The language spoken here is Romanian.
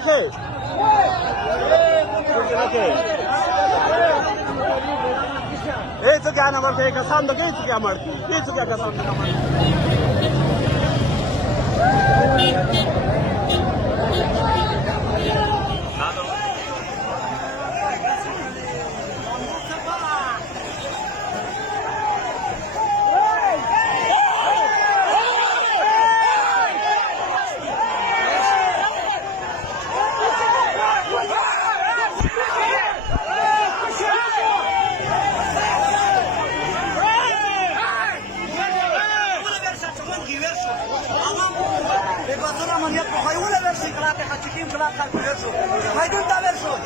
che? Itu क्या नंबर थे कसम तो किस क्या मरती itu क्या कसम तो मरती Hai, du-te versul!